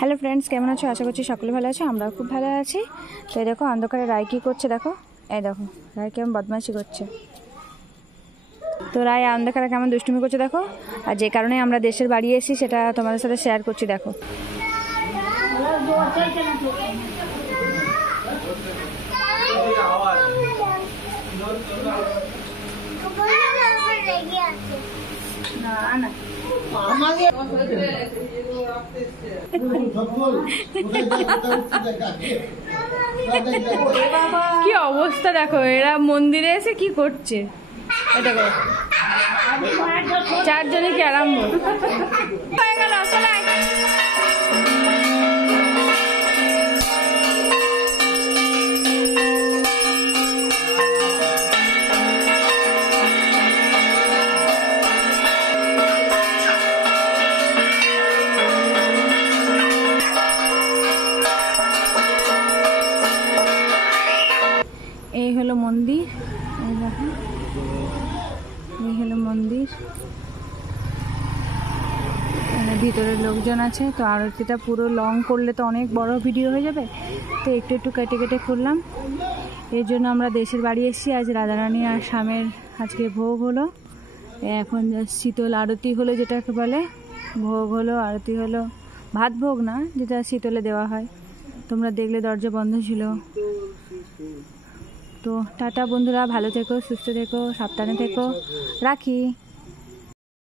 Hello friends, কেমন আছো? আশা করছি সকলে ভালো আছো। আমরাও খুব ভালো আছি। তো এই দেখো অন্ধকারে রায় কী করছে, দেখো এই দেখো রায় কেমন বদমাইশি করছে। তো রায় অন্ধকারে কেমন দুষ্টুমি করছে দেখো। আর যে কারণে আমরা দেশের বাড়ি এসেছি সেটা তোমাদের সাথে শেয়ার করছি। দেখো কি অবস্থা দেখো, এরা মন্দিরে এসে কি করছে দেখো। চারজনে কি আরম্ভ হয়ে গেল। এই হলো মন্দির, এই দেখো এই হলো মন্দির। ভিতরে লোকজন আছে। তো আরতিটা পুরো লং করলে তো অনেক বড় ভিডিও হয়ে যাবে, তো একটু একটু কেটে কেটে করলাম। এর জন্য আমরা দেশের বাড়ি এসেছি। আজ রাধারানী আর স্বামীর আজকে ভোগ হলো। এখন শীতল আরতি হলো, যেটাকে বলে ভোগ হলো, আরতি হলো। ভাত ভোগ না, যেটা শীতলে দেওয়া হয়। তোমরা দেখলে দরজা বন্ধ ছিল। তো টাটা বন্ধুরা, ভালো থেকো, সুস্থ থেকো, সাবধানে থেকো, রাখি।